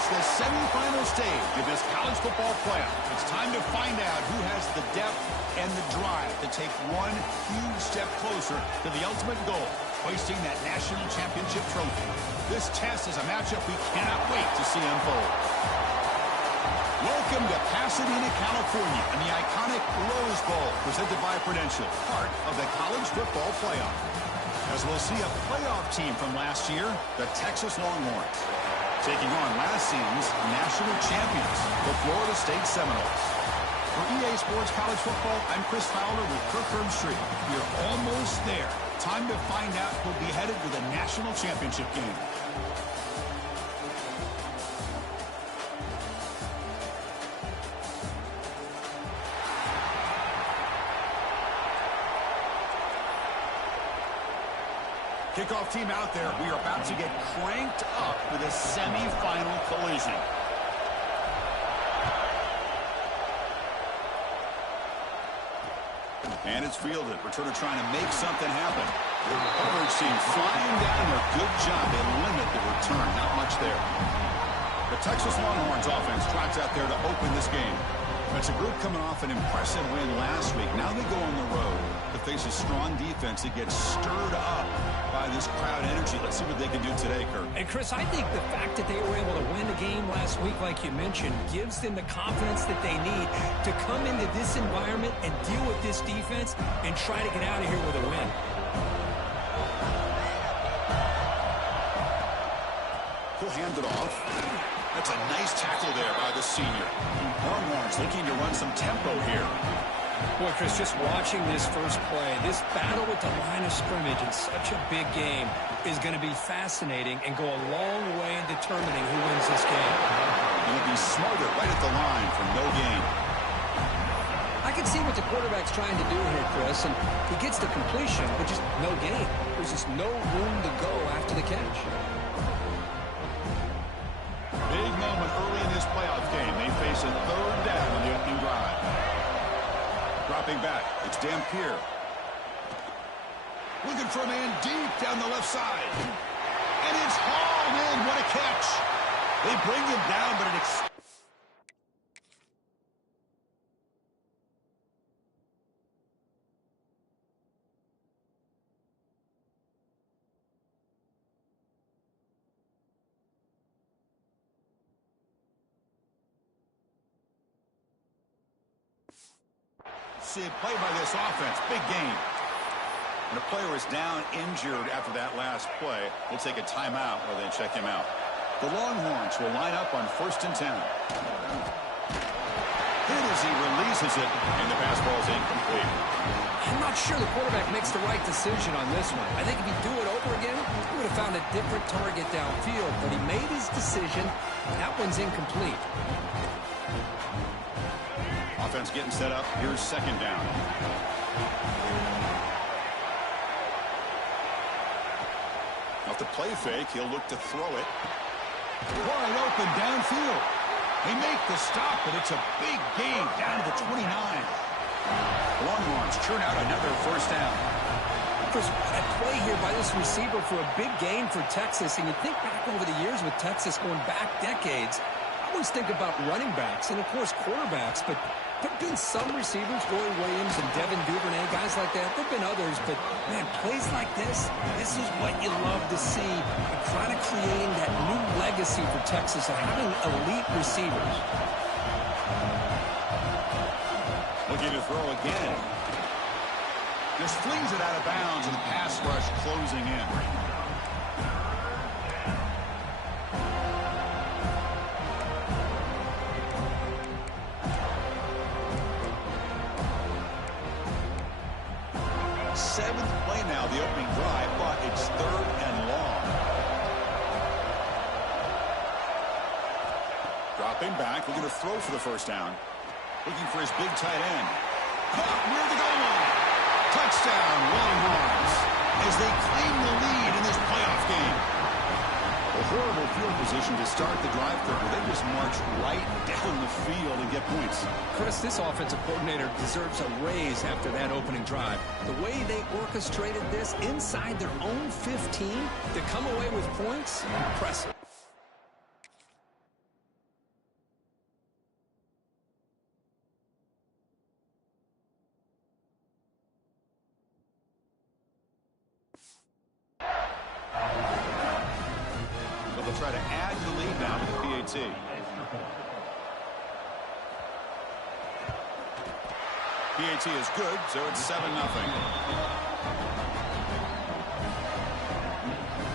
reach the semifinal stage of this college football playoff. It's time to find out who has the depth and the drive to take one huge step closer to the ultimate goal, hoisting that national championship trophy. This test is a matchup we cannot wait to see unfold. Welcome to Pasadena, California, and the iconic Rose Bowl, presented by Prudential, part of the college football playoff. As we'll see a playoff team from last year, the Texas Longhorns, taking on last season's national champions, the Florida State Seminoles. For EA Sports College Football, I'm Chris Fowler with Kirk Herbstreit. We're almost there. Time to find out who'll be headed to the national championship game. Kickoff team out there. We are about to get cranked up with a semifinal collision. And it's fielded. Returner trying to make something happen. The coverage team flying down a good job. They limit the return. Not much there. The Texas Longhorns offense trots out there to open this game. It's a group coming off an impressive win last week. Now they go on the road to face a strong defense that gets stirred up by this crowd energy. Let's see what they can do today, Kurt. And, Chris, I think the fact that they were able to win the game last week, like you mentioned, gives them the confidence that they need to come into this environment and deal with this defense and try to get out of here with a win. He'll hand it off. That's a nice tackle there by the senior. Longhorns looking to run some tempo here. Boy, Chris, just watching this first play, this battle with the line of scrimmage in such a big game is going to be fascinating and go a long way in determining who wins this game. He'll be smarter right at the line for no gain. I can see what the quarterback's trying to do here, Chris, and he gets the completion, but just no gain. There's just no room to go after the catch. Big moment early in this playoff game. They face a third down on the opening drive. Dropping back, it's Dampier. Looking for a man deep down the left side. And it's hauled in. What a catch. They bring him down, but it's... See a play by this offense. Big game. And the player is down injured after that last play. We'll take a timeout where they check him out. The Longhorns will line up on 1st and 10. Hit as he releases it, and the pass ball is incomplete. I'm not sure the quarterback makes the right decision on this one. I think if he'd do it over again, he would have found a different target downfield. But he made his decision. That one's incomplete. Offense getting set up. Here's 2nd down. Off the play fake, he'll look to throw it. Wide open downfield. They make the stop, but it's a big gain down to the 29. Longhorns churn out another 1st down. Chris, a play here by this receiver for a big gain for Texas. And you think back over the years with Texas going back decades, I always think about running backs and, of course, quarterbacks, but there have been some receivers, Roy Williams and Devin Duvernay, guys like that. There have been others, but, man, plays like this is what you love to see. And kind of creating that new legacy for Texas of having elite receivers. Looking to throw again. Just flings it out of bounds, and the pass rush closing in. Seventh play now, the opening drive, but it's 3rd and long. Dropping back, looking to throw for the 1st down. Looking for his big tight end. Caught near the goal line. Touchdown, Longhorns, as they claim the lead in this playoff game. A horrible field position to start the drive, but they just march right down the field and get points. Chris, this offensive coordinator deserves a raise after that opening drive. The way they orchestrated this inside their own 15 to come away with points, impressive. They'll try to add to the lead now with the PAT. PAT is good, so it's 7-0.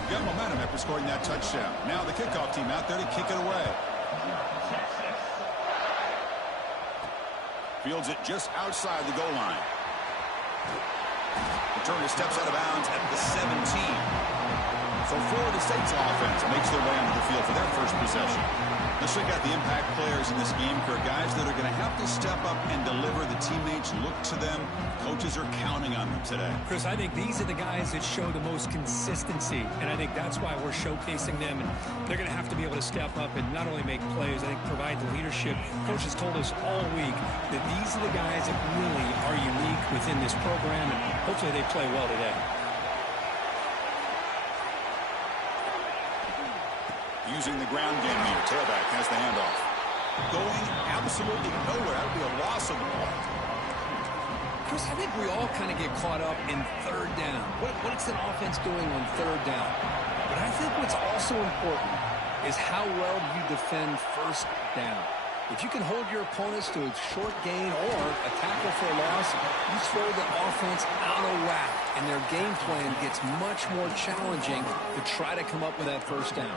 Got momentum after scoring that touchdown. Now the kickoff team out there to kick it away. Fields it just outside the goal line. Returner steps out of bounds at the 17. So Florida State's offense makes their way onto the field for their first possession. Let's check out the impact players in this game, for guys that are going to have to step up and deliver. The teammates look to them. Coaches are counting on them today. Chris, I think these are the guys that show the most consistency, and I think that's why we're showcasing them. And they're going to have to be able to step up and not only make plays, I think provide the leadership. Coach has told us all week that these are the guys that really are unique within this program, and hopefully they play well today. Using the ground game here. Tailback has the handoff. Going absolutely nowhere. That would be a loss of the ball. Chris, I think we all kind of get caught up in third down. What's an offense doing on third down? But I think what's also important is how well you defend first down. If you can hold your opponents to a short gain or a tackle for a loss, you throw the offense out of whack, and their game plan gets much more challenging to try to come up with that first down.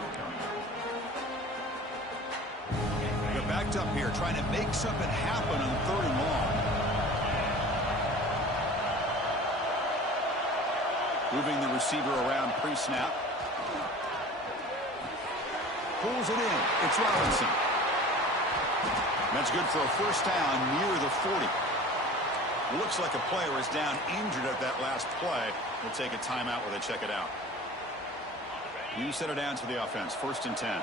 They're backed up here, trying to make something happen on 3rd and long. Moving the receiver around pre-snap. Pulls it in. It's Robinson. That's good for a first down near the 40. Looks like a player is down injured at that last play. We'll take a timeout while they check it out. You set it down to the offense. 1st and 10.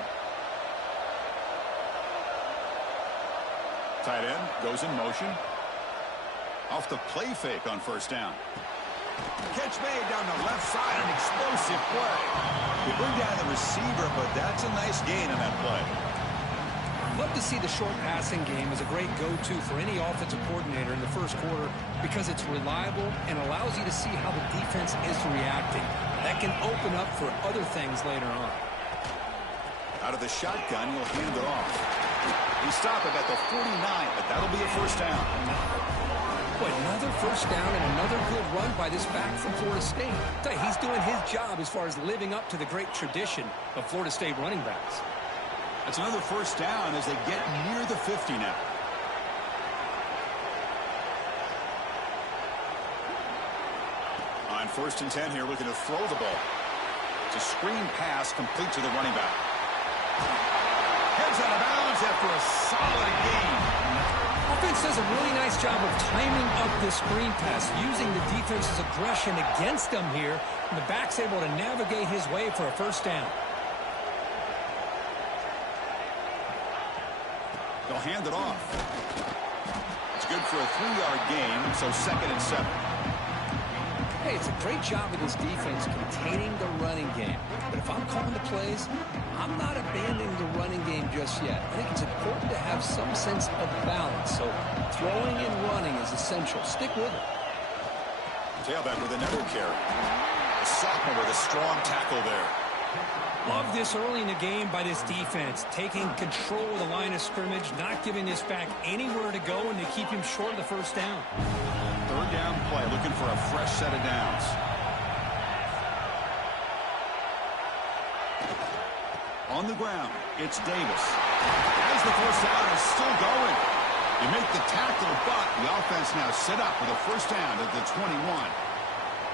Tight end goes in motion. Off the play fake on 1st down. Catch made down the left side. An explosive play. They bring down the receiver, but that's a nice gain on that play. Love to see the short passing game as a great go-to for any offensive coordinator in the first quarter because it's reliable and allows you to see how the defense is reacting. That can open up for other things later on. Out of the shotgun, he'll hand it off. He stopped it at the 49, but that'll be a first down. Boy, another first down and another good run by this back from Florida State. I tell you, he's doing his job as far as living up to the great tradition of Florida State running backs. That's another first down as they get near the 50 now. On 1st and 10 here, looking to throw the ball. It's a screen pass complete to the running back. Heads out of bounds after a solid gain. Offense does a really nice job of timing up this screen pass, using the defense's aggression against them here, and the back's able to navigate his way for a first down. They'll hand it off. It's good for a 3-yard gain, so 2nd and 7. Hey, it's a great job of this defense containing the running game. But if I'm calling the plays, I'm not abandoning the running game just yet. I think it's important to have some sense of balance. So throwing and running is essential. Stick with it. Tailback with another carry. A sophomore with a strong tackle there. Love this early in the game by this defense, taking control of the line of scrimmage, not giving this back anywhere to go, and they keep him short of the first down. 3rd down play, looking for a fresh set of downs. On the ground, it's Davis. As the first down is still going. You make the tackle, but the offense now set up with a first down at the 21.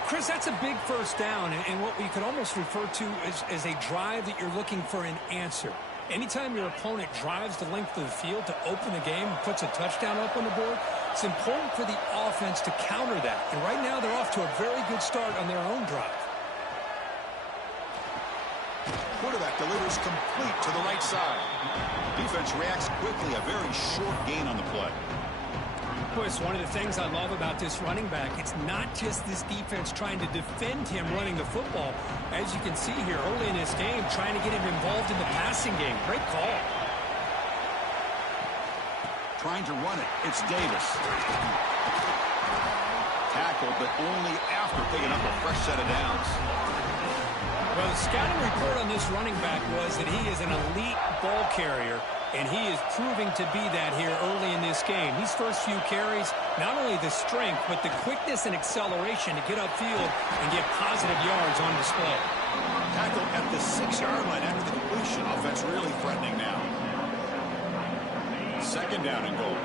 Chris, that's a big first down, and what we could almost refer to as a drive that you're looking for an answer. Anytime your opponent drives the length of the field to open the game and puts a touchdown up on the board, it's important for the offense to counter that. And right now they're off to a very good start on their own drive. Quarterback delivers complete to the right side. Defense reacts quickly, a very short gain on the play. Boy, it's one of the things I love about this running back. It's not just this defense trying to defend him running the football. As you can see here early in this game, trying to get him involved in the passing game. Great call. Trying to run it. It's Davis. Tackled, but only after picking up a fresh set of downs. Well, the scouting report on this running back was that he is an elite ball carrier, and he is proving to be that here early in this game. These first few carries, not only the strength, but the quickness and acceleration to get upfield and get positive yards on display. Tackle at the 6-yard line after the completion. Offense really threatening now. Second down and goal.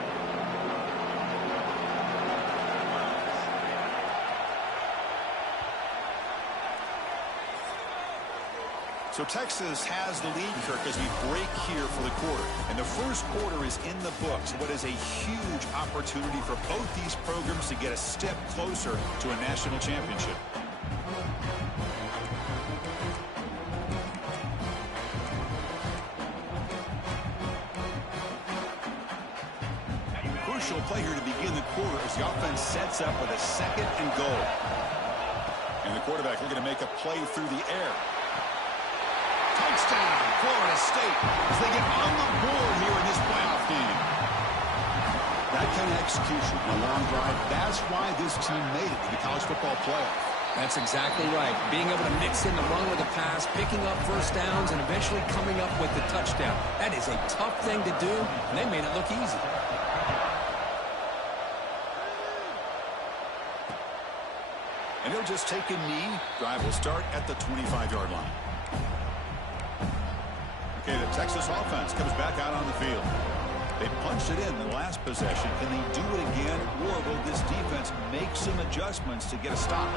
So Texas has the lead, Kirk, as we break here for the quarter. And the first quarter is in the books. What is a huge opportunity for both these programs to get a step closer to a national championship. Crucial play here to begin the quarter as the offense sets up with a second and goal. And the quarterback looking to make a play through the air. Touchdown, Florida State, as they get on the board here in this playoff game. That kind of execution, a long drive, that's why this team made it to the college football playoff. That's exactly right. Being able to mix in the run with the pass, picking up first downs, and eventually coming up with the touchdown. That is a tough thing to do, and they made it look easy. And he'll just take a knee. Drive will start at the 25-yard line. Okay, the Texas offense comes back out on the field. They punched it in the last possession. Can they do it again, or will this defense make some adjustments to get a stop?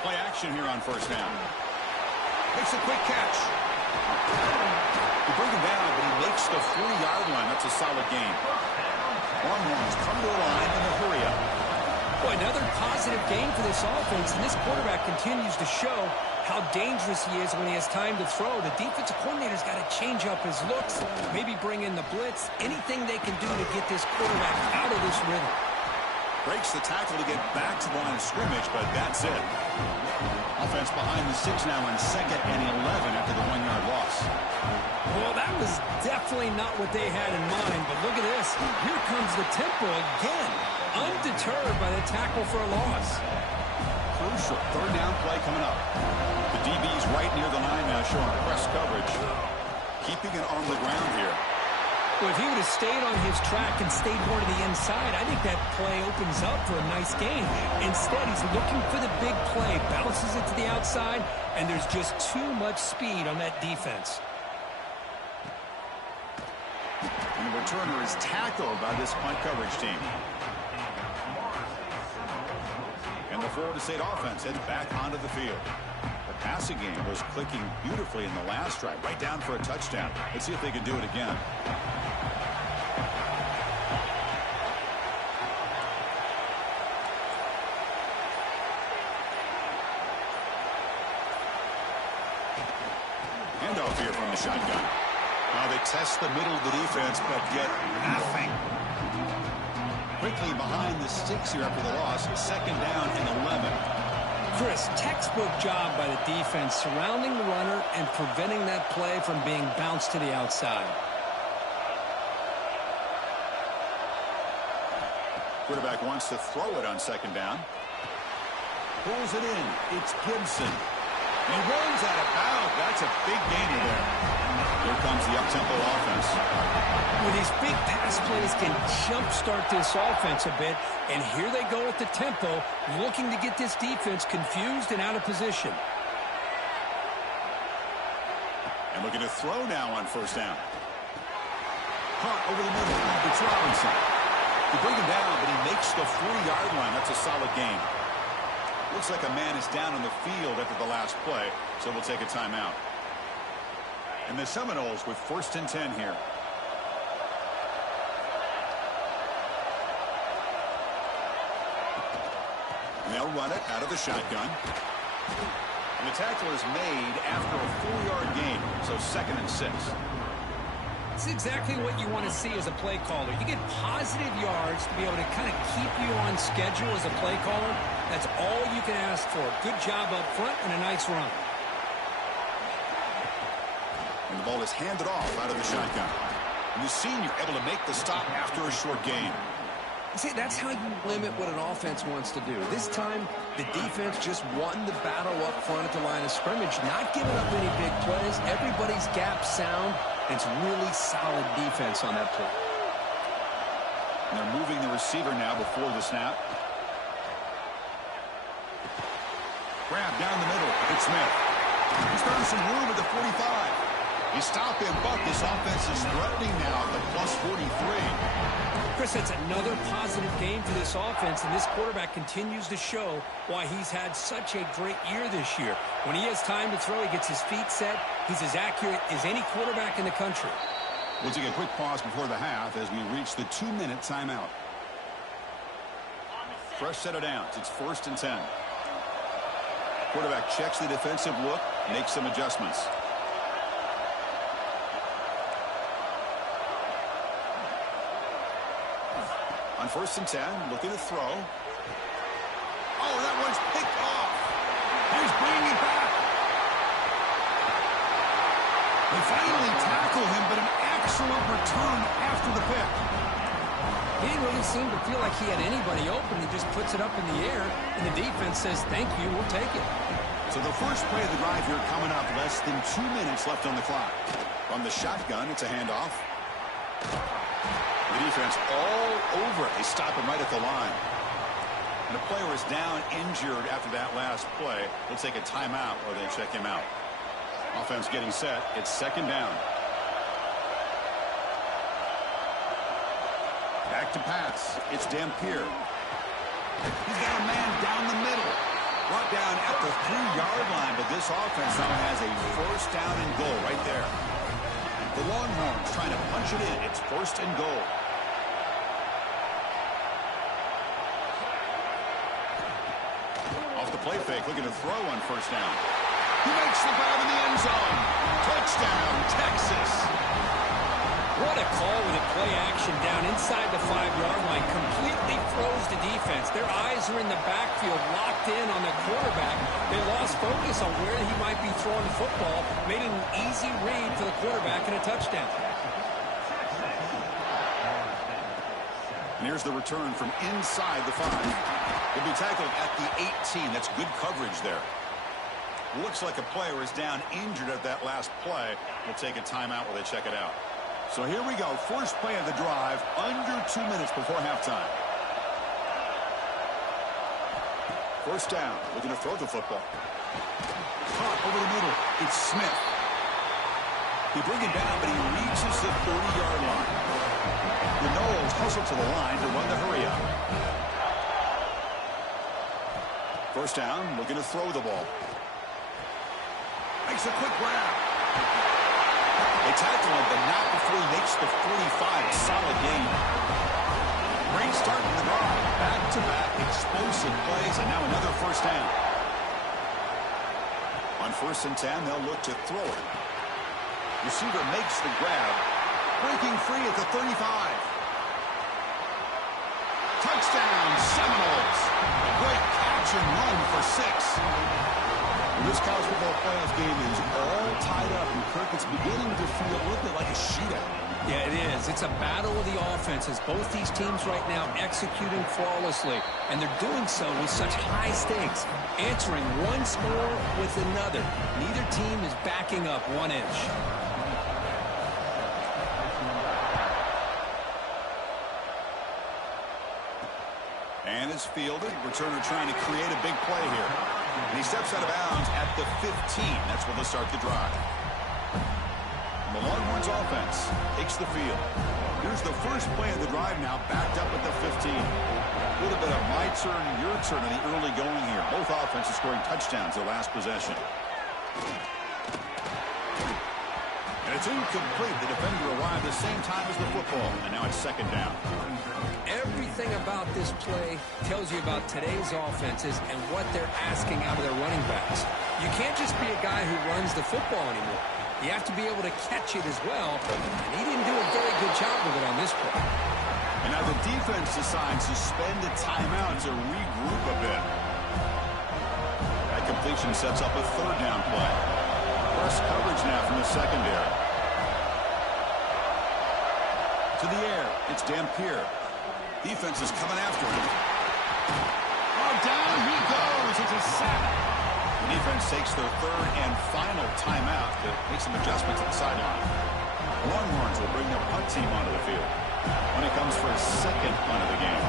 Play action here on first down. Makes a quick catch. They bring him down, but he makes the 40-yard line. That's a solid gain. Longhorns come to the line in a hurry up. Boy, another positive game for this offense, and this quarterback continues to show how dangerous he is when he has time to throw. The defensive coordinator's got to change up his looks, maybe bring in the blitz, anything they can do to get this quarterback out of this rhythm. Breaks the tackle to get back to the line of scrimmage, but that's it. Offense behind the 6 now in 2nd and 11 after the 1-yard loss. Well, that was definitely not what they had in mind, but look at this. Here comes the tempo again, undeterred by the tackle for a loss. Crucial third down play coming up. The DB's right near the line now showing press coverage. Keeping it on the ground here. Well, if he would have stayed on his track and stayed more to the inside, I think that play opens up for a nice gain. Instead, he's looking for the big play, bounces it to the outside, and there's just too much speed on that defense. And the returner is tackled by this punt coverage team. And the Florida State offense heads back onto the field. The passing game was clicking beautifully in the last drive, right down for a touchdown. Let's see if they can do it again. Handoff here from the shotgun. Now they test the middle of the defense, but get nothing. Quickly behind the sticks here after the loss. 2nd down and 11. Chris, textbook job by the defense surrounding the runner and preventing that play from being bounced to the outside. Quarterback wants to throw it on 2nd down. Pulls it in. It's Gibson. He runs out of bounds. That's a big gainer there. Here comes the up-tempo offense. Well, these big pass plays can jumpstart this offense a bit, and here they go at the tempo, looking to get this defense confused and out of position. And looking to throw now on 1st down. Caught over the middle. It's Robinson. They bring him down, but he makes the 40-yard line. That's a solid gain. Looks like a man is down on the field after the last play, so we'll take a timeout. And the Seminoles with 1st and 10 here. And they'll run it out of the shotgun. And the tackle is made after a 4-yard gain, so 2nd and 6. It's exactly what you want to see as a play caller. You get positive yards to be able to kind of keep you on schedule as a play caller. That's all you can ask for. Good job up front and a nice run. And the ball is handed off out of the shotgun. The senior able to make the stop after a short gain. See, that's how you limit what an offense wants to do. This time, the defense just won the battle up front at the line of scrimmage, not giving up any big plays. Everybody's gap sound. It's really solid defense on that play. And they're moving the receiver now before the snap. Grab down the middle. It's Smith. He's found some room at the 45. He stopped him, but this offense is threatening now at the plus 43. Chris, that's another positive game for this offense, and this quarterback continues to show why he's had such a great year this year. When he has time to throw, he gets his feet set. He's as accurate as any quarterback in the country. We'll take a quick pause before the half as we reach the 2-minute timeout. Fresh set of downs. It's 1st and 10. Quarterback checks the defensive look, makes some adjustments. On 1st and 10, looking to throw. Oh, that one's picked off. He's bringing it back. They finally tackle him, but an excellent return after the pick. He didn't really seem to feel like he had anybody open. He just puts it up in the air, and the defense says, thank you, we'll take it. So the first play of the drive here coming up, less than 2 minutes left on the clock. From the shotgun, it's a handoff. The defense all over it. They stop him right at the line. And the player is down injured after that last play. They'll take a timeout or they check him out. Offense getting set. It's 2nd down. Back to pass. It's Dampier. He's got a man down the middle. Brought down at the 3-yard line, but this offense now has a 1st down and goal right there. The Longhorns trying to punch it in. It's 1st and goal. Off the play fake, looking to throw on 1st down. He makes the grab in the end zone. Touchdown, Texas. What a call with a play action down inside the 5-yard line. Completely froze the defense. Their eyes are in the backfield, locked in on the quarterback. They lost focus on where he might be throwing the football, made it an easy read for the quarterback and a touchdown. And here's the return from inside the 5. He'll be tackled at the 18. That's good coverage there. Looks like a player is down injured at that last play. We'll take a timeout while they check it out. So here we go. First play of the drive, under 2 minutes before halftime. 1st down, looking to throw the football. Caught over the middle. It's Smith. He bring it down, but he reaches the 30-yard line. The Noles hustle to the line to run the hurry up. 1st down, looking to throw the ball. Makes a quick grab. They tackle him, but not before he makes the 45. A solid gain. Great start in the drive. Back-to-back explosive plays, and now another 1st down. On 1st and 10, they'll look to throw it. Receiver makes the grab. Breaking free at the 35. Touchdown, Seminoles. Great catch and run for 6. This college football playoff game is all tied up, and Kirk, it's beginning to feel a little bit like a shootout. Yeah, it is. It's a battle of the offenses. Both these teams right now executing flawlessly, and they're doing so with such high stakes, answering one score with another. Neither team is backing up 1 inch. And it's fielded. Returner trying to create a big play here. And he steps out of bounds at the 15. That's where they'll start the drive. The Longhorns offense takes the field. Here's the first play of the drive now, backed up at the 15. A little bit of my turn, your turn in the early going here. Both offenses scoring touchdowns their last possession. And it's incomplete. The defender arrived at the same time as the football. And now it's 2nd down. Everything about this play tells you about today's offenses and what they're asking out of their running backs. You can't just be a guy who runs the football anymore. You have to be able to catch it as well, and he didn't do a very good job with it on this play. And now the defense decides to spend a timeout to regroup a bit. That completion sets up a 3rd down play. Press coverage now from the secondary. to the air. It's Dampier. Defense is coming after him. Oh, down he goes. It's a sack. The defense takes their third and final timeout to make some adjustments at the sideline. Longhorns will bring their punt team onto the field when it comes for a second punt of the game.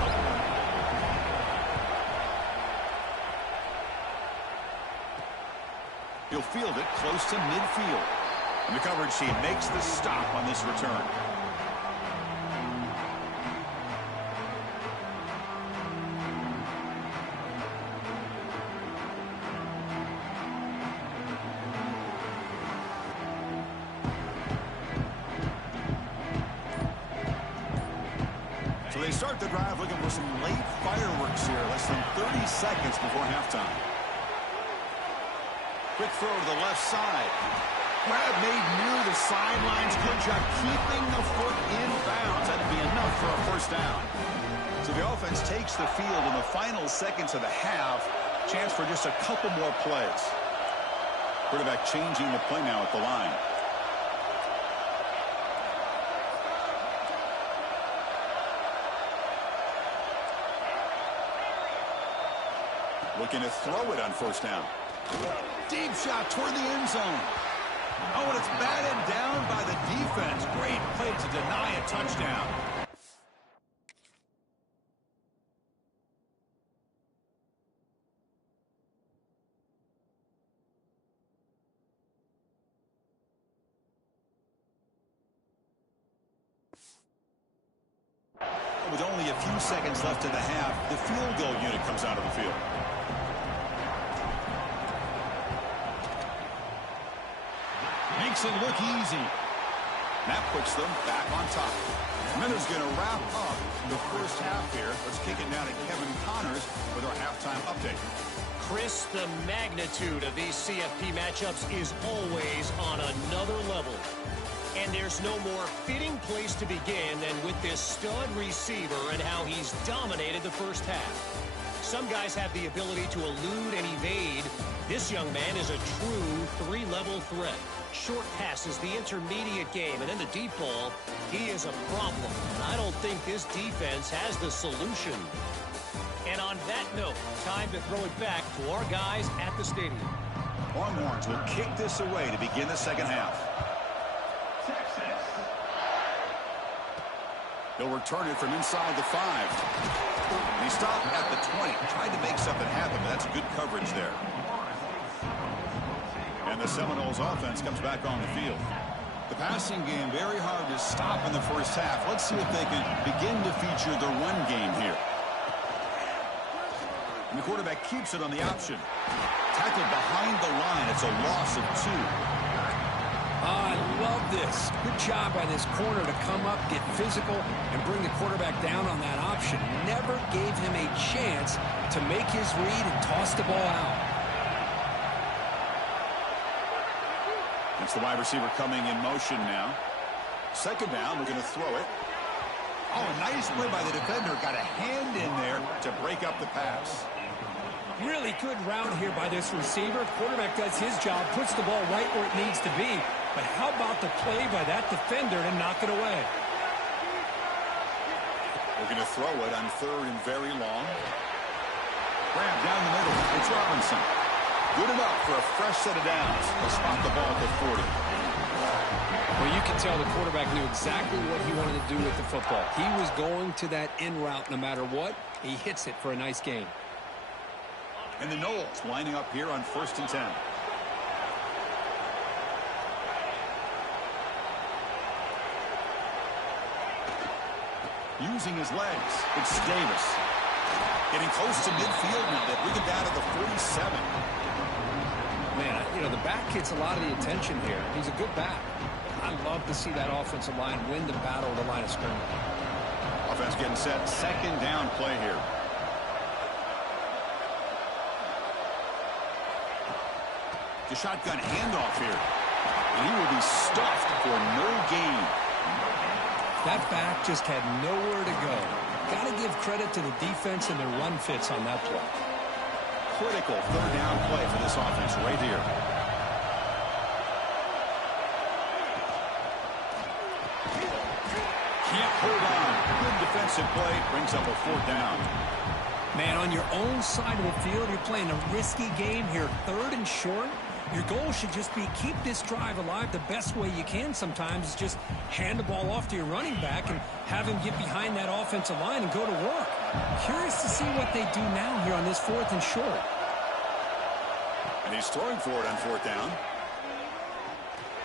He'll field it close to midfield. And the coverage team makes the stop on this return. So they start the drive looking for some late fireworks here, less than 30 seconds before halftime. Quick throw to the left side. Grab made near the sidelines. Good job keeping the foot in bounds. That'd be enough for a first down. So the offense takes the field in the final seconds of the half. Chance for just a couple more plays. Quarterback changing the play now at the line. Looking to throw it on first down. Deep shot toward the end zone. Oh, and it's batted down by the defense. Great play to deny a touchdown. With only a few seconds left in the half, the field goal unit comes out of the field. Makes it look easy. That puts them back on top. Minter's going to wrap up the first half here. Let's kick it down to Kevin Connors with our halftime update. Chris, the magnitude of these CFP matchups is always on another level. And there's no more fitting place to begin than with this stud receiver and how he's dominated the first half. Some guys have the ability to elude and evade. This young man is a true three-level threat. Short passes, the intermediate game, and then the deep ball. He is a problem, and I don't think this defense has the solution. And on that note, time to throw it back to our guys at the stadium. Longhorns will kick this away to begin the second half. He'll return it from inside the 5. He stopped at the 20. Tried to make something happen, but that's good coverage there. And the Seminoles offense comes back on the field. The passing game very hard to stop in the first half. Let's see if they can begin to feature the run game here. And the quarterback keeps it on the option. Tackled behind the line. It's a loss of 2. I love this. Good job by this corner to come up, get physical, and bring the quarterback down on that option. Never gave him a chance to make his read and toss the ball out. It's the wide receiver coming in motion now. Second down, we're going to throw it. Oh, nice play by the defender. Got a hand in there to break up the pass. Really good route here by this receiver. Quarterback does his job, puts the ball right where it needs to be. But how about the play by that defender to knock it away? We're going to throw it on third and very long. Grab down the middle. It's Robinson. Good enough for a fresh set of downs. He'll spot the ball at the 40. Well, you can tell the quarterback knew exactly what he wanted to do with the football. He was going to that in route no matter what. He hits it for a nice gain. And the Noles lining up here on 1st and 10. Using his legs, it's Davis. Getting close to midfield now. They bring him down to the 47. Man, you know, the back gets a lot of the attention here. He's a good back. I love to see that offensive line win the battle of the line of scrimmage. Offense getting set. Second down play here. The shotgun handoff here. And he will be stuffed for no gain. That back just had nowhere to go. Got to give credit to the defense and their run fits on that play. Critical third down play for this offense right here. can't hold on. Good defensive play. Brings up a 4th down. Man, on your own side of the field, you're playing a risky game here. 3rd and short. Your goal should just be keep this drive alive the best way you can sometimes is just hand the ball off to your running back and have him get behind that offensive line and go to work. Curious to see what they do now here on this 4th and short. And he's throwing for it on 4th down.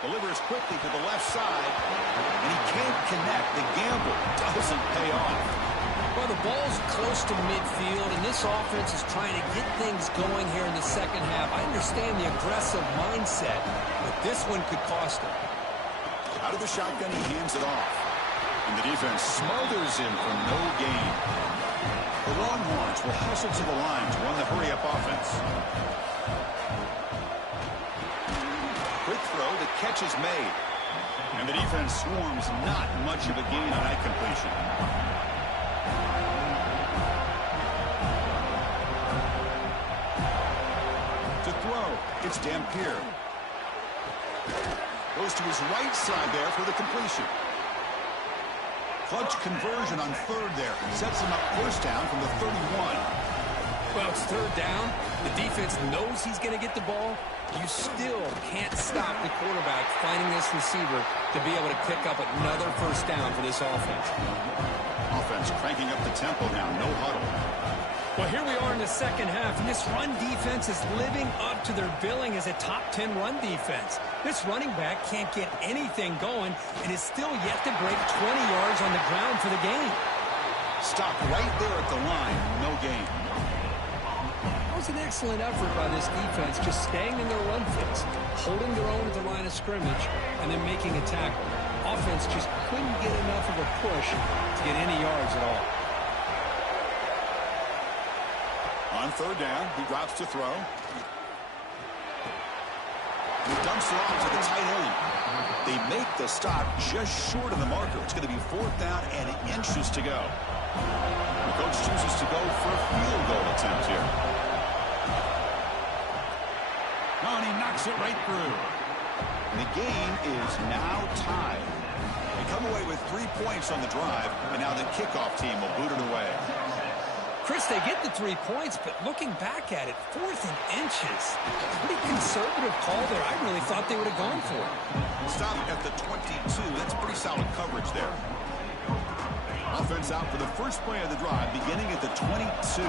Delivers quickly to the left side, and he can't connect. The gamble doesn't pay off. Well, the ball's close to midfield, and this offense is trying to get things going here in the second half. I understand the aggressive mindset, but this one could cost him. Out of the shotgun, he hands it off. And the defense smothers him for no gain. The Longhorns will hustle to the line to run the hurry-up offense. Quick throw, the catch is made. And the defense swarms not much of a gain on that completion. To throw, it's Dampier. Goes to his right side there for the completion. Clutch conversion on 3rd there. Sets him up 1st down from the 31. Well, it's 3rd down. The defense knows he's going to get the ball. You still can't stop the quarterback finding this receiver to be able to pick up another 1st down for this offense. Offense cranking up the tempo now. No huddle. Well, here we are in the second half, and this run defense is living up to their billing as a top 10 run defense. This running back can't get anything going and is still yet to break 20 yards on the ground for the game. Stop right there at the line. No gain. That was an excellent effort by this defense, just staying in their run fix, holding their own at the line of scrimmage, and then making a tackle. Offense just couldn't get enough of a push to get any yards at all. On 3rd down, he drops to throw. He dumps it off to the tight end. They make the stop just short of the marker. It's going to be 4th down and inches to go. The coach chooses to go for a field goal attempt here. Oh, and he knocks it right through. The game is now tied. They come away with 3 points on the drive, and now the kickoff team will boot it away. Chris, they get the 3 points, but looking back at it, 4th and inches. Pretty conservative call there. I really thought they would have gone for it. Stop at the 22. That's pretty solid coverage there. Offense out for the first play of the drive, beginning at the 22.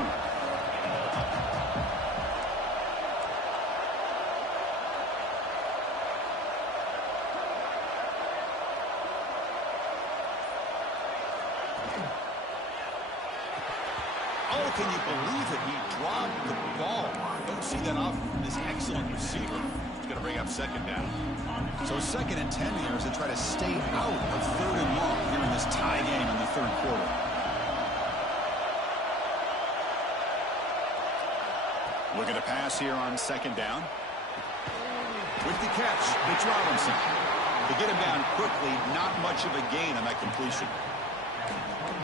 Oh, can you believe it? He dropped the ball. Don't see that off this excellent receiver. He's going to bring up 2nd down. So 2nd and 10 here as they try to stay out of 3rd and long here in this tie game in the 3rd quarter. Looking to pass here on 2nd down. With the catch, it's Robinson. To get him down quickly, not much of a gain on that completion.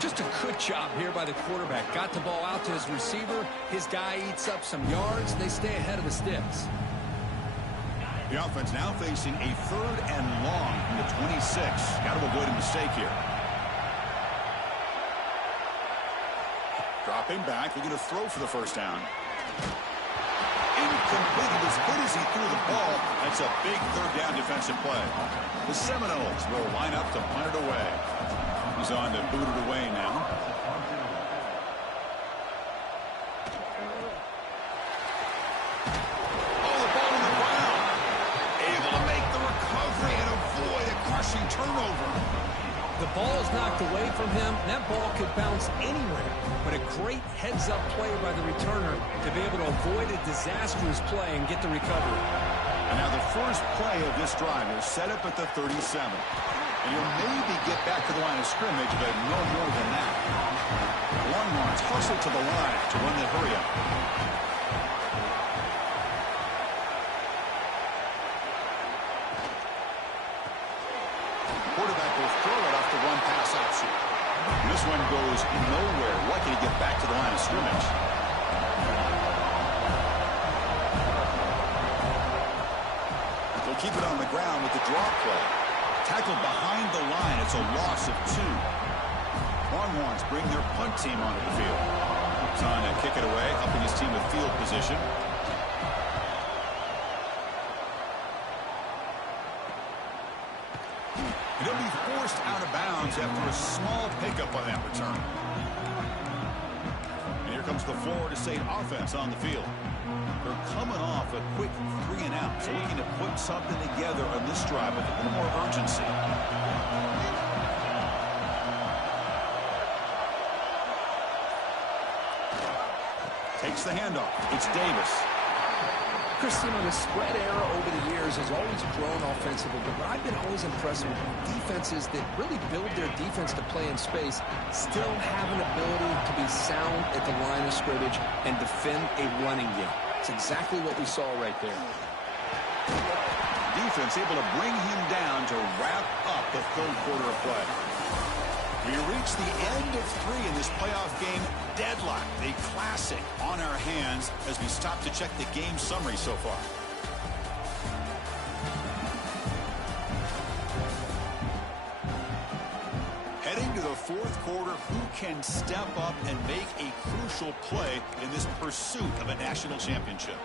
Just a good job here by the quarterback. Got the ball out to his receiver. His guy eats up some yards. They stay ahead of the sticks. The offense now facing a 3rd and long from the 26. Got to avoid a mistake here. Dropping back. They're going to throw for the 1st down. Incomplete. As good as he threw the ball, that's a big 3rd down defensive play. The Seminoles will line up to punt it away. He's on to boot it away now. Oh, the ball on the ground. Able to make the recovery and avoid a crushing turnover. The ball is knocked away from him. That ball could bounce anywhere. But a great heads-up play by the returner to be able to avoid a disastrous play and get the recovery. And now the first play of this drive is set up at the 37. And you'll maybe get back to the line of scrimmage, but no more than that. Longhorns hustle to the line to run the hurry-up. Quarterback will throw it off the run-pass option. And this one goes nowhere. Lucky to get back to the line of scrimmage. They'll keep it on the ground with the draw play. Tackled behind the line as That's a loss of 2. Longhorns bring their punt team onto the field. Trying to kick it away, helping his team with field position. He'll be forced out of bounds after a small pickup on that return. And here comes the Florida State offense on the field. They're coming off a quick 3 and out, so looking to put something together on this drive with a little more urgency. Takes the handoff. It's Davis. Christian, the spread era over the years has always grown offensively, but I've been always impressed with defenses that really build their defense to play in space, still have an ability to be sound at the line of scrimmage and defend a running game. It's exactly what we saw right there. Defense able to bring him down to wrap up the third quarter of play. We reach the end of 3 in this playoff game. Deadlock, a classic on our hands as we stop to check the game summary so far. Heading to the fourth quarter, who can step up and make a crucial play in this pursuit of a national championship?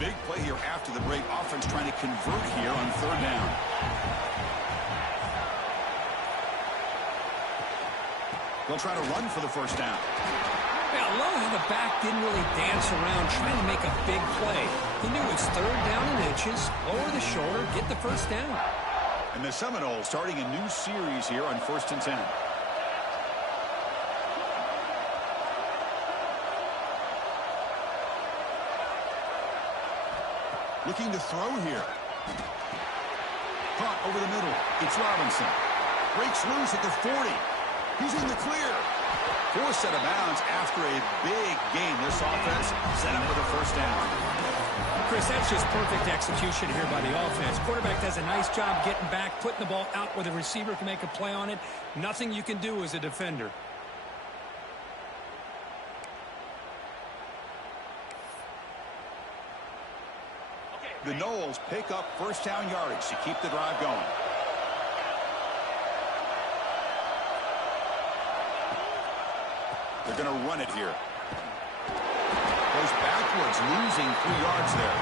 Big play here after the break. Offense trying to convert here on 3rd down. They'll try to run for the first down. Yeah, I love how the back didn't really dance around trying to make a big play. He knew it's 3rd down in inches, lower the shoulder, get the first down. And the Seminoles starting a new series here on 1st and 10. Looking to throw here. Caught over the middle. It's Robinson. Breaks loose at the 40. He's in the clear. Forced out of bounds after a big game. This offense set up with a first down. Chris, that's just perfect execution here by the offense. Quarterback does a nice job getting back, putting the ball out where the receiver can make a play on it. Nothing you can do as a defender. The Noles pick up first down yardage to keep the drive going. They're going to run it here. Goes backwards, losing 3 yards there.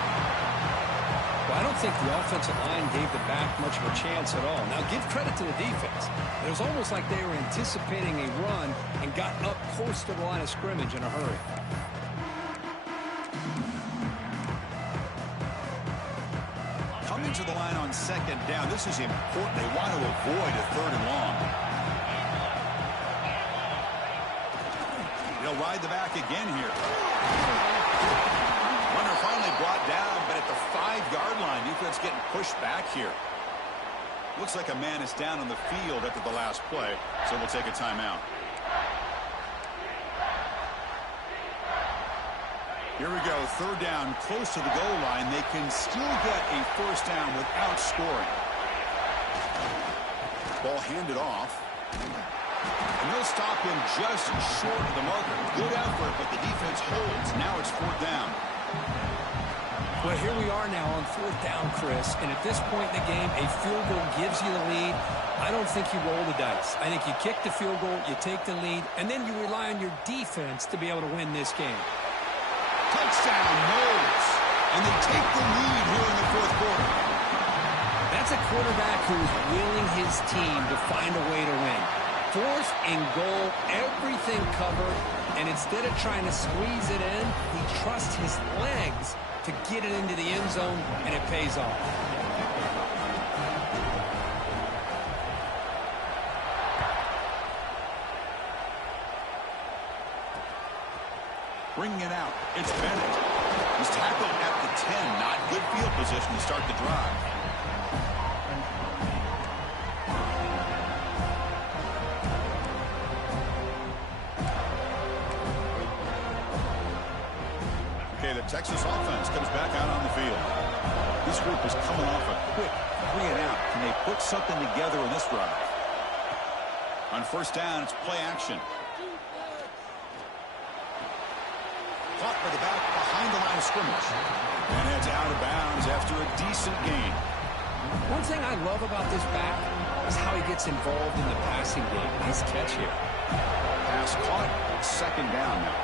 Well, I don't think the offensive line gave the back much of a chance at all. Now, give credit to the defense. It was almost like they were anticipating a run and got up close to the line of scrimmage in a hurry. Coming to the line on 2nd down. This is important. They want to avoid a 3rd and long. They'll ride the back again here. Runner finally brought down, but at the 5-yard line, defense getting pushed back here. Looks like a man is down on the field after the last play, so we'll take a timeout. Here we go, 3rd down, close to the goal line. They can still get a first down without scoring. Ball handed off. And they'll stop him just short of the marker. Good effort, but the defense holds. Now it's 4th down. Well, here we are now on 4th down, Chris. And at this point in the game, a field goal gives you the lead. I don't think you roll the dice. I think you kick the field goal, you take the lead, and then you rely on your defense to be able to win this game. Touchdown, Noles. And they take the lead here in the 4th quarter. That's a quarterback who's willing his team to find a way to win. 4th and goal, everything covered, and instead of trying to squeeze it in, he trusts his legs to get it into the end zone, and it pays off. Bringing it out, it's Bennett. He's tackled at the 10, not good field position to start the drive. Okay, the Texas offense comes back out on the field. This group is coming off a quick 3 and out. Can they put something together in this drive? On 1st down, it's play action. caught by the back behind the line of scrimmage. And heads out of bounds after a decent gain. One thing I love about this back is how he gets involved in the passing game. Nice catch here. Pass caught. Second down now.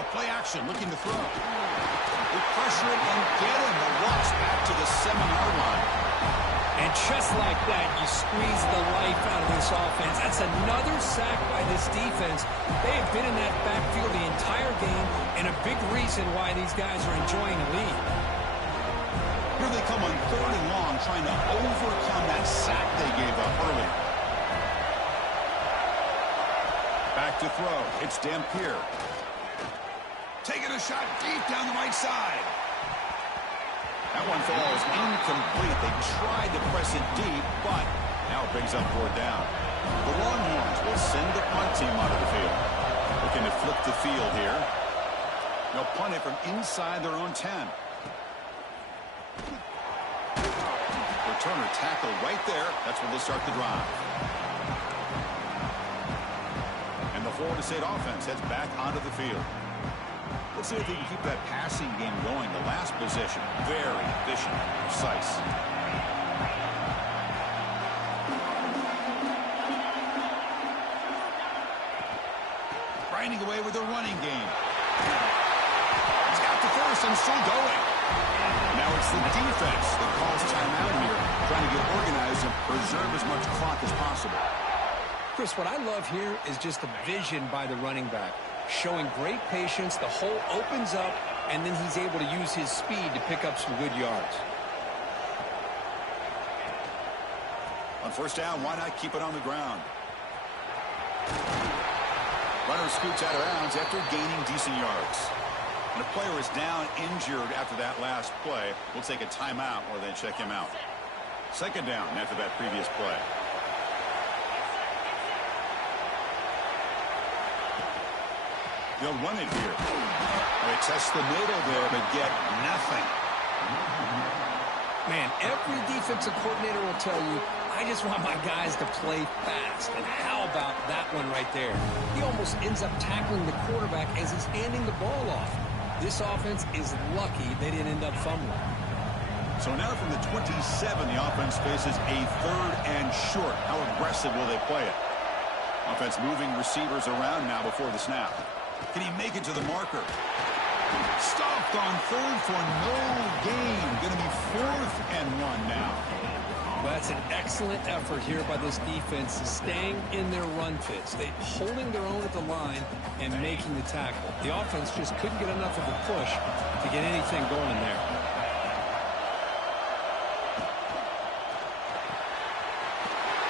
A play action looking to throw. They pressure it and get him. The Rock's back to the 7-yard line. And just like that, you squeeze the life out of this offense. That's another sack by this defense. They have been in that backfield the entire game, and a big reason why these guys are enjoying the lead. Here they come on 3rd and long, trying to overcome that sack they gave up earlier. Back to throw. It's Dampier. Taking a shot deep down the right side. That one falls incomplete. They tried to press it deep, but now it brings up 4th down. The Longhorns will send the punt team onto the field. Looking to flip the field here. They'll punt it from inside their own 10. Returner tackle right there. That's where they'll start the drive. And the Florida State offense heads back onto the field. Let's see if they can keep that passing game going. The last possession, very efficient, precise. Grinding away with their running game. He's got the first and still going. Now it's the defense that calls timeout here, trying to get organized and preserve as much clock as possible. Chris, what I love here is just the vision by the running back. Showing great patience, the hole opens up, and then he's able to use his speed to pick up some good yards. On 1st down, why not keep it on the ground? Runner scoots out of bounds after gaining decent yards. And a player is down injured after that last play. We'll take a timeout or then check him out. 2nd down after that previous play. They'll run it here. They test the middle there, but get nothing. Man, every defensive coordinator will tell you, I just want my guys to play fast. And how about that one right there? He almost ends up tackling the quarterback as he's handing the ball off. This offense is lucky they didn't end up fumbling. So now from the 27, the offense faces a 3rd and short. How aggressive will they play it? Offense moving receivers around now before the snap. Can he make it to the marker? Stopped on 3rd for no gain. Going to be 4th and 1 now. Well, that's an excellent effort here by this defense, staying in their run fits. They holding their own at the line and making the tackle. The offense just couldn't get enough of a push to get anything going there.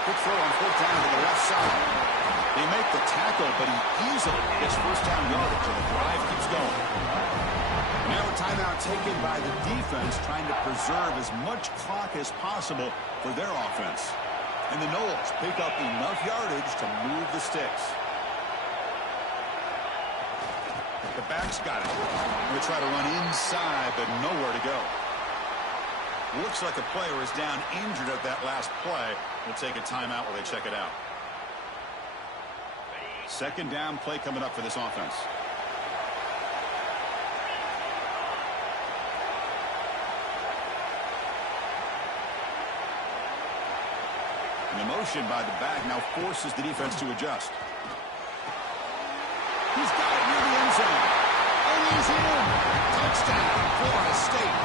Good throw on 4th down to the left side. They make the tackle, but he easily gets 1st down yardage, and the drive keeps going. Now a timeout taken by the defense, trying to preserve as much clock as possible for their offense. And the Noles pick up enough yardage to move the sticks. The back's got it. They try to run inside, but nowhere to go. Looks like a player is down injured at that last play. We'll take a timeout while they check it out. 2nd down play coming up for this offense. And the motion by the back now forces the defense to adjust. He's got it near the end zone. And he's in. Touchdown, Florida State.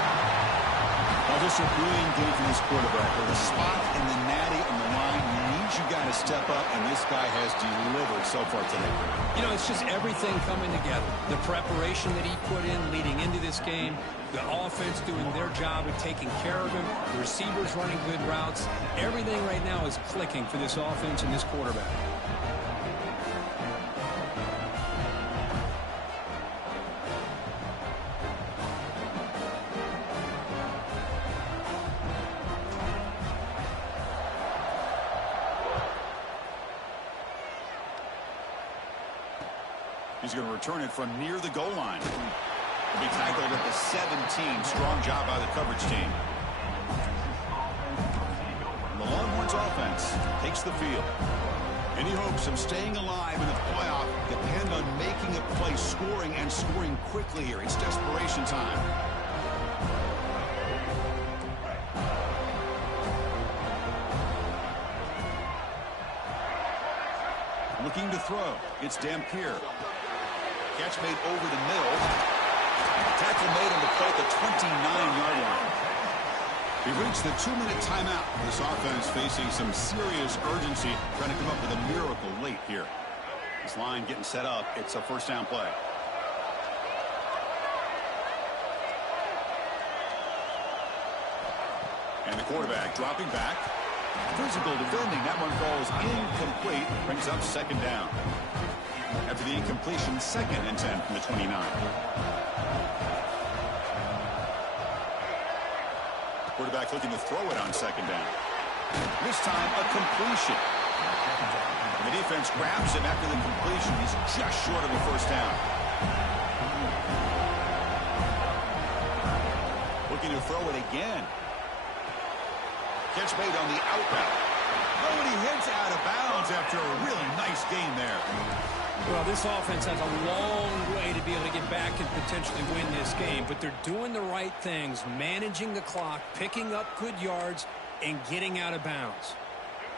Well, just a brilliant game from this quarterback. With a spot in the natty on the line, you got to step up, and this guy has delivered so far today. You know, it's just everything coming together. The preparation that he put in leading into this game, the offense doing their job of taking care of him, the receivers running good routes. Everything right now is clicking for this offense and this quarterback. He's going to return it from near the goal line. He'll be tackled at the 17. Strong job by the coverage team. And the Longhorns offense takes the field. Any hopes of staying alive in the playoff play scoring and scoring quickly here. It's desperation time. Looking to throw. It's Dampier. Catch made over the middle. Tackle made on the play at the 29-yard line. We've reached the 2-minute timeout. This offense facing some serious urgency, trying to come up with a miracle late here. This line getting set up. It's a first down play. And the quarterback dropping back. Physical defending. That one falls incomplete. Brings up second down. After the incompletion, 2nd and 10 from the 29. Quarterback looking to throw it on second down. This time, a completion. And the defense grabs him after the completion. He's just short of a first down. Looking to throw it again. Catch made on the out route. Oh, and he hits out of bounds after a really nice gain there. Well, this offense has a long way to be able to get back and potentially win this game, but they're doing the right things, managing the clock, picking up good yards, and getting out of bounds.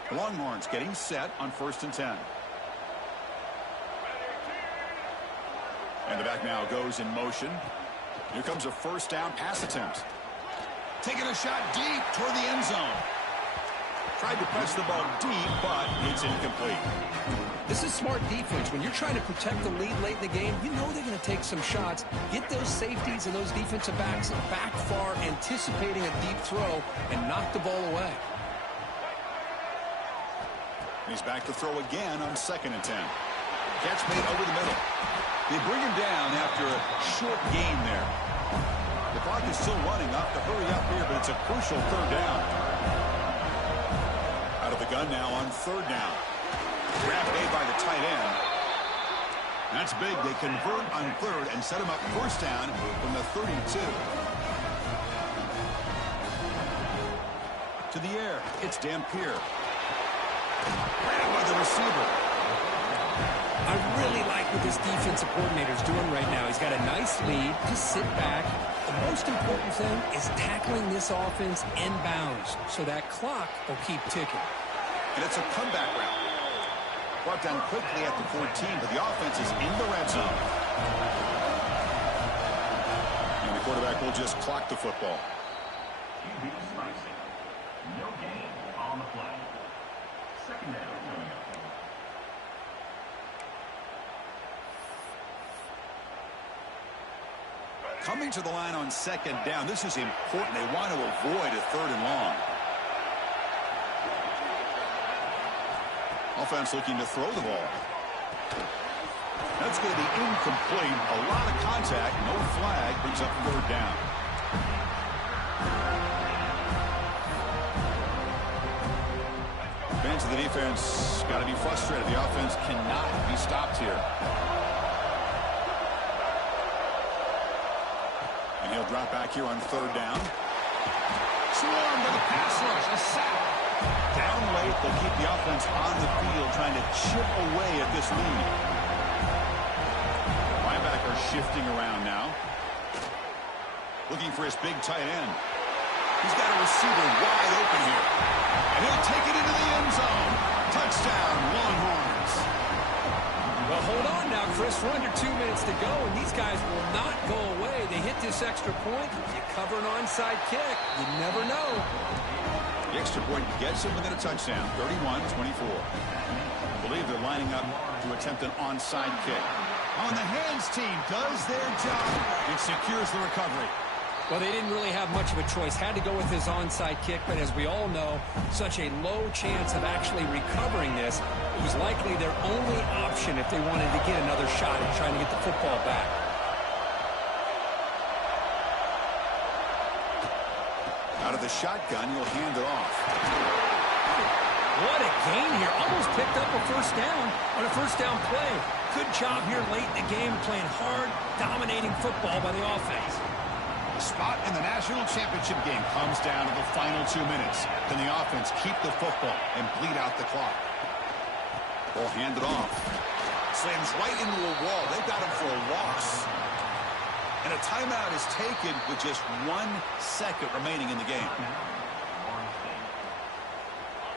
The Longhorns getting set on 1st and 10. And the back now goes in motion. Here comes a first down pass attempt. Taking a shot deep toward the end zone. Tried to press the ball deep, but it's incomplete. This is smart defense. When you're trying to protect the lead late in the game, you know they're going to take some shots. Get those safeties and those defensive backs back far, anticipating a deep throw, and knock the ball away. He's back to throw again on 2nd and 10. Catch made over the middle. They bring him down after a short gain there. The clock is still running up to hurry up here, but it's a crucial 3rd down. Out of the gun now on 3rd down. Grab made by the tight end. That's big. They convert on 3rd and set him up first down from the 32. To the air. It's Dampier. Grabbed by the receiver. I really like what this defensive coordinator is doing right now. He's got a nice lead. Just sit back. The most important thing is tackling this offense in bounds so that clock will keep ticking. And it's a comeback route. Brought down quickly at the 14, but the offense is in the red zone. And the quarterback will just clock the football. No gain on the play. Second down coming up. Coming to the line on 2nd down. This is important. They want to avoid a 3rd and long. Offense looking to throw the ball. That's going to be incomplete. A lot of contact. No flag. Brings up 3rd down. Fans of the defense got to be frustrated. The offense cannot be stopped here. And he'll drop back here on 3rd down. Swarmed by the pass rush. A sack. Down late, they'll keep the offense on the field trying to chip away at this lead. Linebacker shifting around now. Looking for his big tight end. He's got a receiver wide open here. And he'll take it into the end zone. Touchdown, Longhorns. Well, hold on now, Chris. We're under 2 minutes to go, and these guys will not go away. They hit this extra point. You cover an onside kick. You never know. The extra point gets him within a touchdown, 31-24. I believe they're lining up to attempt an onside kick. On the hands team does their job. It secures the recovery. Well, they didn't really have much of a choice. Had to go with his onside kick, but as we all know, such a low chance of actually recovering this. It was likely their only option if they wanted to get another shot at trying to get the football back. Out of the shotgun, you'll hand it off. What a gain here. Almost picked up a first down on a first down play. Good job here late in the game, playing hard, dominating football by the offense. The spot in the national championship game comes down to the final 2 minutes. Can the offense keep the football and bleed out the clock? Ball handed off. Slams right into a wall. They've got him for a loss. And a timeout is taken with just 1 second remaining in the game.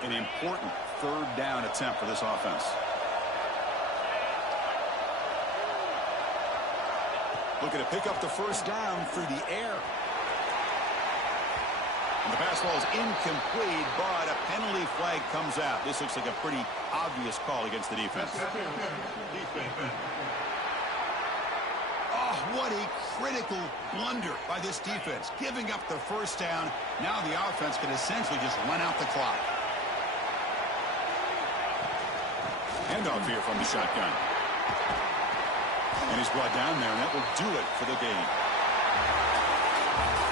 An important third down attempt for this offense. Looking to pick up the first down through the air. And the pass ball is incomplete, but a penalty flag comes out. This looks like a pretty obvious call against the defense. Oh, what a critical blunder by this defense. Giving up the first down. Now the offense can essentially just run out the clock. Handoff here from the shotgun. And he's brought down there, and that will do it for the game.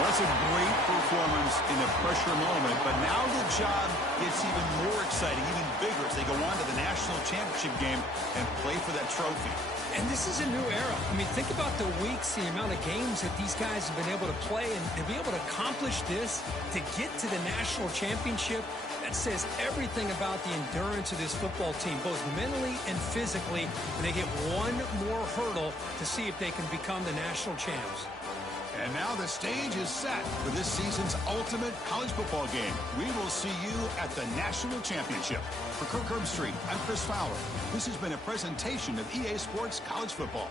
That's a great performance in the pressure moment, but now the job gets even more exciting, even bigger as they go on to the national championship game and play for that trophy. And this is a new era. I mean, think about the weeks, the amount of games that these guys have been able to play, and to be able to accomplish this, to get to the national championship, that says everything about the endurance of this football team, both mentally and physically. And they get one more hurdle to see if they can become the national champs. And now the stage is set for this season's ultimate college football game. We will see you at the national championship. For Kirk Herbstreit, I'm Chris Fowler. This has been a presentation of EA Sports College Football.